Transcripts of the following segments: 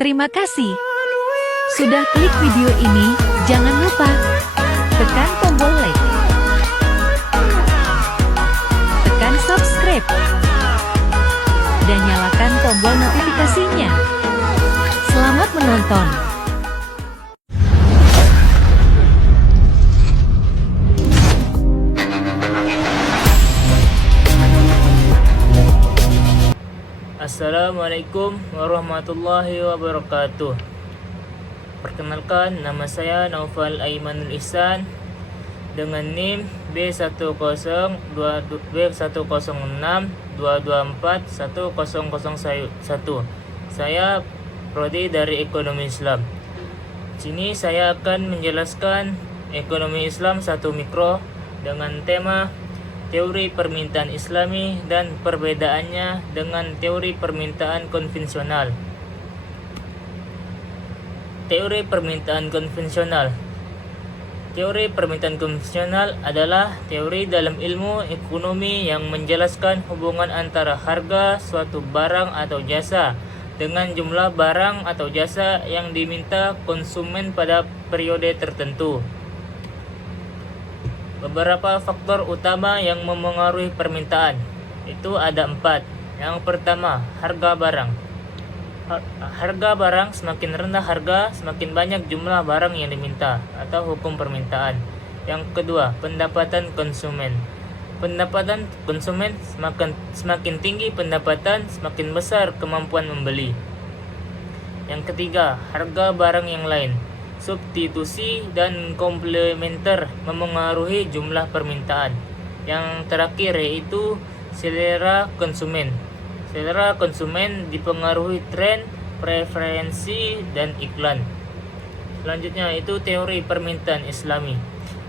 Terima kasih sudah klik video ini. Jangan lupa tekan tombol like, tekan subscribe, dan nyalakan tombol notifikasinya. Selamat menonton. Assalamualaikum warahmatullahi wabarakatuh. Perkenalkan, nama saya Naufal Aimanul Ihsan dengan NIM B1062241. Saya prodi dari Ekonomi Islam. Sini saya akan menjelaskan Ekonomi Islam 1 Mikro dengan tema teori permintaan Islami dan perbedaannya dengan teori permintaan konvensional. Teori permintaan konvensional. Teori permintaan konvensional adalah teori dalam ilmu ekonomi yang menjelaskan hubungan antara harga suatu barang atau jasa dengan jumlah barang atau jasa yang diminta konsumen pada periode tertentu. Beberapa faktor utama yang memengaruhi permintaan itu ada 4. Yang pertama, harga barang. Harga barang, semakin rendah harga, semakin banyak jumlah barang yang diminta atau hukum permintaan. Yang kedua, pendapatan konsumen. Pendapatan konsumen semakin tinggi pendapatan, semakin besar kemampuan membeli. Yang ketiga, harga barang yang lain. Substitusi dan komplementer memengaruhi jumlah permintaan. Yang terakhir yaitu selera konsumen. Selera konsumen dipengaruhi tren, preferensi, dan iklan. Selanjutnya itu teori permintaan Islami.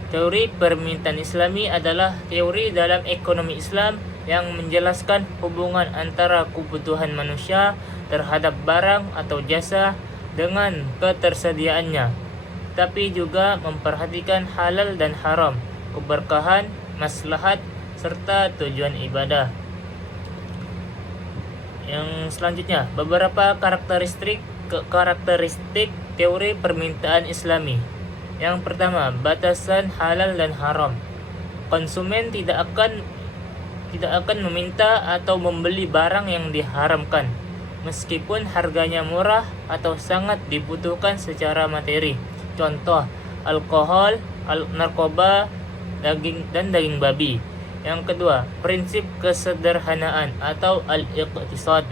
Teori permintaan Islami adalah teori dalam ekonomi Islam yang menjelaskan hubungan antara kebutuhan manusia terhadap barang atau jasa dengan ketersediaannya, tapi juga memperhatikan halal dan haram, keberkahan, maslahat, serta tujuan ibadah. Yang selanjutnya, beberapa karakteristik teori permintaan Islami. Yang pertama, batasan halal dan haram. Konsumen tidak akan meminta atau membeli barang yang diharamkan, meskipun harganya murah atau sangat dibutuhkan secara materi. Contoh, alkohol, narkoba, daging babi. Yang kedua, prinsip kesederhanaan atau al-iqtisad.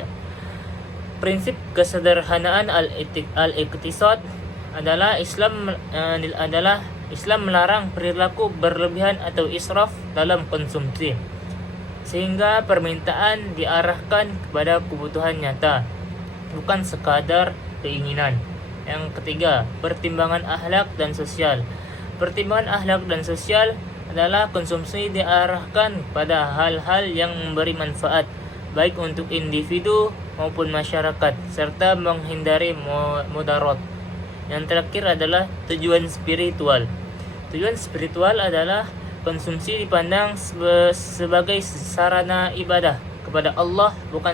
Prinsip kesederhanaan al-iqtisad adalah Islam melarang perilaku berlebihan atau israf dalam konsumsi, sehingga permintaan diarahkan kepada kebutuhan nyata, bukan sekadar keinginan. Yang ketiga, pertimbangan akhlak dan sosial. Pertimbangan akhlak dan sosial adalah konsumsi diarahkan pada hal-hal yang memberi manfaat baik untuk individu maupun masyarakat, serta menghindari mudarat. Yang terakhir adalah tujuan spiritual. Tujuan spiritual adalah konsumsi dipandang sebagai sarana ibadah kepada Allah, bukan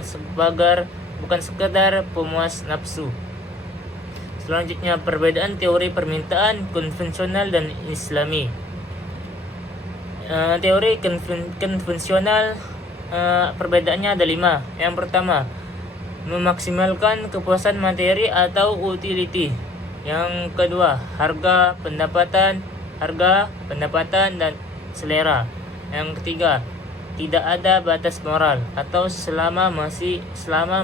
sekedar pemuas nafsu. Selanjutnya, perbedaan teori permintaan konvensional dan Islami. Teori konvensional perbedaannya ada 5. Yang pertama, memaksimalkan kepuasan materi atau utility. Yang kedua, harga, pendapatan, dan selera. Yang ketiga, tidak ada batas moral atau selama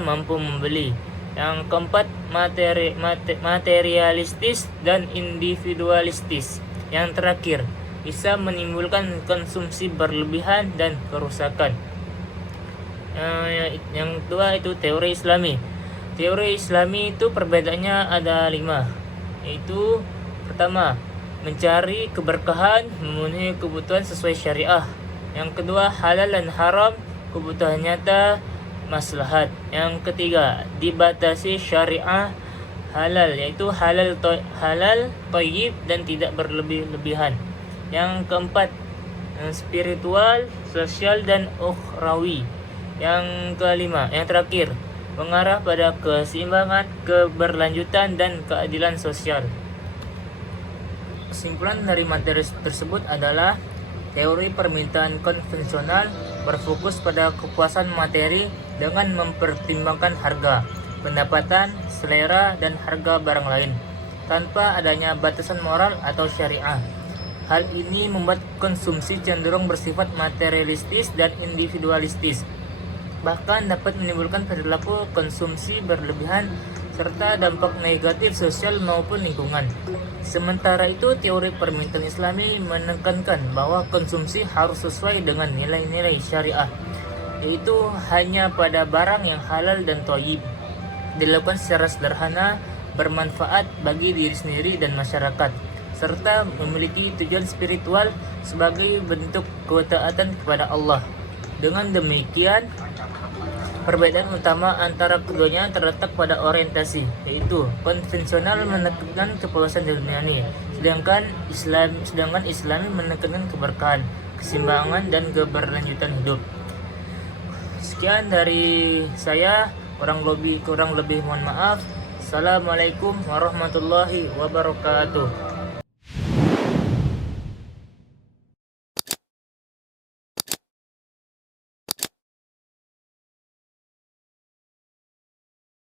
mampu membeli. Yang keempat, materialistis dan individualistis. Yang terakhir, bisa menimbulkan konsumsi berlebihan dan kerusakan. Yang kedua itu teori Islami. Teori Islami itu perbedaannya ada 5, yaitu pertama, mencari keberkahan, memenuhi kebutuhan sesuai syariah. Yang kedua, halal dan haram, kebutuhan nyata, maslahat. Yang ketiga, dibatasi syariah halal, yaitu halal thayyib dan tidak berlebihan. Yang keempat, spiritual, sosial, dan ukhrawi. Yang kelima, yang terakhir, mengarah pada keseimbangan, keberlanjutan, dan keadilan sosial. Kesimpulan dari materi tersebut adalah teori permintaan konvensional berfokus pada kepuasan materi dengan mempertimbangkan harga, pendapatan, selera, dan harga barang lain, tanpa adanya batasan moral atau syariah. Hal ini membuat konsumsi cenderung bersifat materialistis dan individualistis, bahkan dapat menimbulkan perilaku konsumsi berlebihan serta dampak negatif sosial maupun lingkungan. Sementara itu, teori permintaan Islami menekankan bahwa konsumsi harus sesuai dengan nilai-nilai syariah, yaitu hanya pada barang yang halal dan thayyib, dilakukan secara sederhana, bermanfaat bagi diri sendiri dan masyarakat, serta memiliki tujuan spiritual sebagai bentuk ketaatan kepada Allah. Dengan demikian, perbedaan utama antara keduanya terletak pada orientasi, yaitu konvensional menekankan kepuasan duniawi, sedangkan Islami menekankan keberkahan, keseimbangan, dan keberlanjutan hidup. Sekian dari saya, kurang lebih mohon maaf. Assalamualaikum warahmatullahi wabarakatuh.